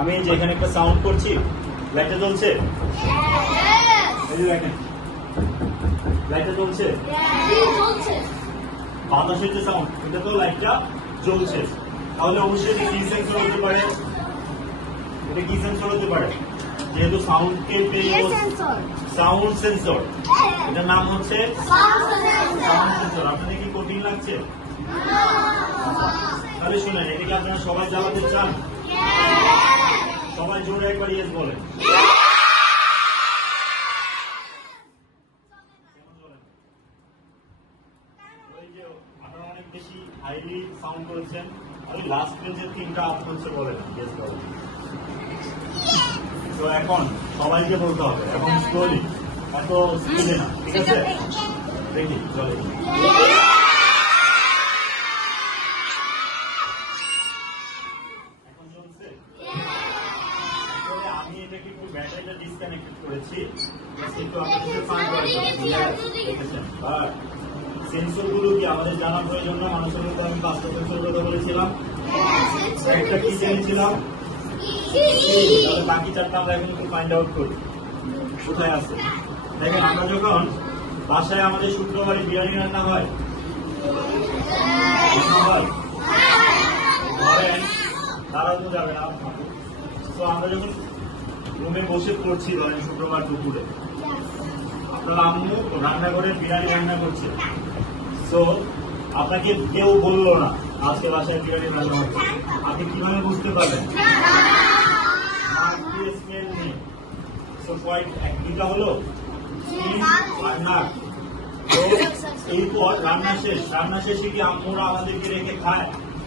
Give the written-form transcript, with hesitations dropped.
আমি যে এখানে একটা সাউন্ড করছি, লাইটটা জ্বলছে? এই যে দেখেন, লাইটটা জ্বলছে? বাতাসের যে সাউন্ড, এটা তো লাইটটা জ্বলছে। তাহলে অবশ্যই এটা কি সেন্সর হতে পারে? এটা কি সেন্সর হতে পারে? যেহেতু সাউন্ডকে পেয়ে সাউন্ড সেন্সর, এটার নাম হচ্ছে সাউন্ড সেন্সর। আপনাদের কি কঠিন লাগছে? তাহলে শুনেন, এটা কি আপনারা সবাই জ্বালাতে চান? সবাই জোরে একবার ইয়েস বলেন। আপনারা অনেক বেশি হাইলি সাউন্ড করেছেন। আমি লাস্ট বেঞ্চের তিনটা আপনি হচ্ছে বলেন, ইয়েস বলেন। তো এখন সবাইকে বলতে হবে, এখন স্লোলি, এত স্পিডে না, ঠিক আছে? দেখি চলে। এখন চলছে? আমি এটাকে একটু ব্যাটারিটা ডিসকানেক্টেড করেছি, একটু আপনাদের ফান করে দেখেছেন। আর সেন্সর গুলো কি আমাদের জানা প্রয়োজন না? মানুষের মধ্যে আমি 5টা সেন্সর কথা বলেছিলাম, একটা কি জেনেছিলাম, তাহলে বাকি 4টা আমরা এখন একটু ফাইন্ড আউট করি কোথায় আছে। দেখেন, আমরা যখন বাসায় আমাদের শুক্রবারে বিরিয়ানি রান্না হয়, তারাও তো যাবে না। তো আমরা যখন রুমে বসে পড়ছি, ধরেন শুক্রবার দুপুরে, আপনার আম্মু রান্নাঘরে বিরিয়ানি রান্না করছে। তো আপনাকে কেউ বললো না আজকে বাসায় বিরিয়ানি রান্না হচ্ছে, আপনি কিভাবে বুঝতে পারবেন? স্মেল নেই। তো দুটা হলো রান্না। তো এরপর রান্না শেষে কি আম্মুরা আমাদেরকে রেখে খায়?